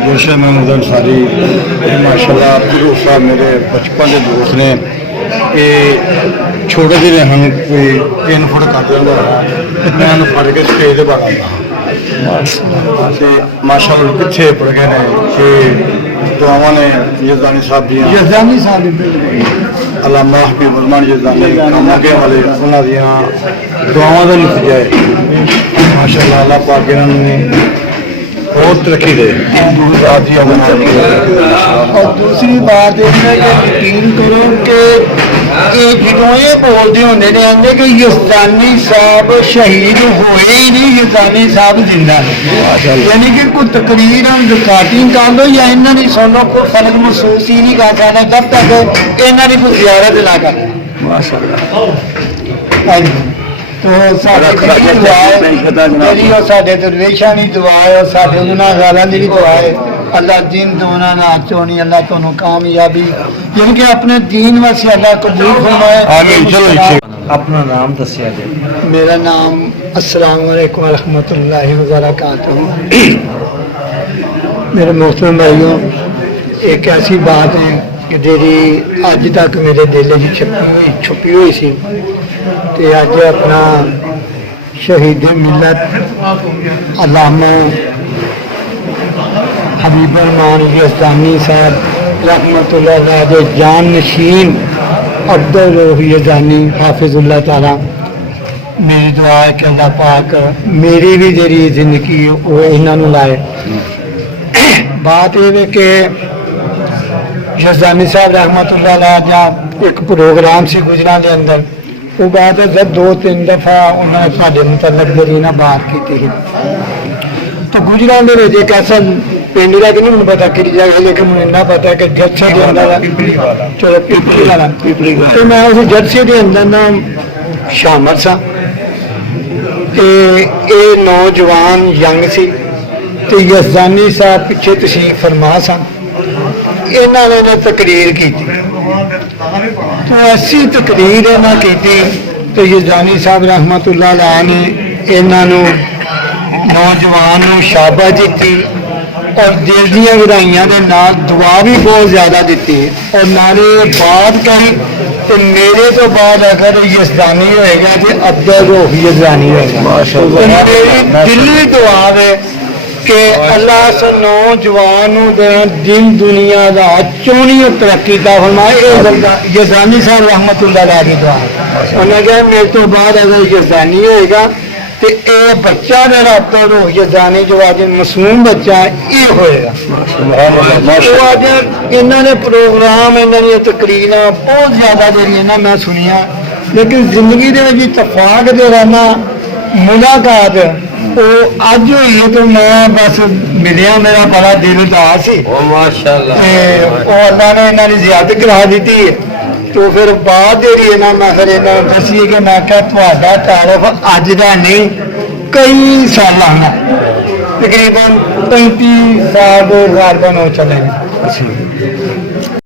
गुलशन महमूद अंसारी माशाल्लाह गुरु साहब मेरे बचपन के दोस्त ने। ये छोटे ਜਿਹੇ ਹਨ कोई 3 फुट ਕੱਟ ਜਾਂਦਾ मैं उन्हें फड़ के स्टेज ਤੇ ਬਾਹਰ ਆਉਂਦਾ ਤੇ ਮਾਸ਼ਾਅੱਲਾ ਪਿੱਛੇ ਪੜ ਗਏ ਨੇ ਕਿ ਦੁਆਵਾਂ ਨੇ ਯਜ਼ਾਨੀ ਸਾਹਿਬ ਦੀਆਂ अल्लामा हबीब रहमान यज़दानी कामोगे वाले उन्होंने दियाँ दुआवां का नतीजा है माशाअल्लाह। अल्लाह पाक इन्होंने बहुत तरक्की दे। और दूसरी बात यकीन करो कि जो ये बोलते होंगे ने आते कि यज़दानी साहब शहीद होए ही नहीं, यज़दानी साहब जिंदा है। यानी कि कोई तकरीर हम रिकॉर्डिंग कर लो या इन्होंने सुनो कोई फर्क महसूस ही नहीं कर सकता जब तक इन्होंने कोई ज़ियारत ना कर। तो साढ़े दरवेशा की दुआ है और साढ़े गुनाहगारां दी दुआ है। अल्लाह दिन दोना ना चोनी अल्लाह तुहानू कामयाबी यानी कि अपने दीन वास्ते अल्लाह कबूल फरमाए। आमीन। चलो अपना नाम दसिया जी। मेरा नाम अस्सलाम वालेकुम रहमतुल्लाहि व बरकातहू। मेरे मोहतरम भाइयों, एक ऐसी बात है कि जेरी अज तक मेरे दिल में छुपी हुई सी ते अज अपना शहीद मिलत अल्लामा हबीब रहमान यज़दानी साहब रहमतुल्लाह अलैह दे जान नशीन अब्दुल रूह यज़दानी हाफिज़ुल्लाह ताला। मेरी दुआ है कि अल्लाह पाक मेरी भी जेरी जिंदगी वो इन्हों लाए। बात यह है कि यज़दानी साहब रहमतुल्लाह अलैह जा एक प्रोग्राम से गुजरां के अंदर वो बात है जब 2-3 दफ़ा उन्होंने साढ़े मुतल्लक जरी ना बात की थी। तो गुजरां दे विच एक ऐसा पिंड का कि नहीं मुझे पता कि जगह, लेकिन मुझे इन्ना पता है कि जर्सी के अंदर चलो पिपली वाला तो मैं उस जर्सी के अंदर ना शामिल सा। ये नौजवान यंग सी तो यज़दानी साहब पिछे तशरीफ फरमा सन। इन्होंने ने तकरीर की तो ऐसी तकरीर इन्हें की तो यज़दानी साहब रहमतुल्लाह अलैह ने इन्हों नौजवान शाबाश दी और दिल दियां ਵਧਾਈਆਂ ਦੇ ਨਾਲ दुआ भी बहुत ज़्यादा दी और नाले बात कही तो मेरे तो बाद अगर यज़दानी होएगा तो अब्दुल रूह यज़दानी होएगा। मेरी दिली दुआ है कि अल्लाह से नौजवान दिल दुनिया का चोनी तरक्की का फरमाए। यज़दानी साहब रहमतुल्लाह अलैह की दुआ उन्हें कहा मेरे तो बाद अगर यज़दानी होएगा तो यह बच्चा मेरा अब्दुल रूह यज़दानी जो आज मासूम बच्चा ये होएगा। तो अज इन्होंने प्रोग्राम इन्होंने तकरीर बहुत ज़्यादा जरिए मैं सुनिया, लेकिन जिंदगी के इतफाक दे रहना मुलाकात वो अज हुई है तो मैं बस मिलिया मेरा बड़ा दिल उदास सी। माशाअल्लाह अल्लाह ने इन्होंने ज़ियारत करा दी है। तो फिर बाद जी ना मैं फिर इन्होंने दसी कि मैं क्या तारुफ अज का नहीं कई साल तकरीबन 35 साल 2000 हो चले।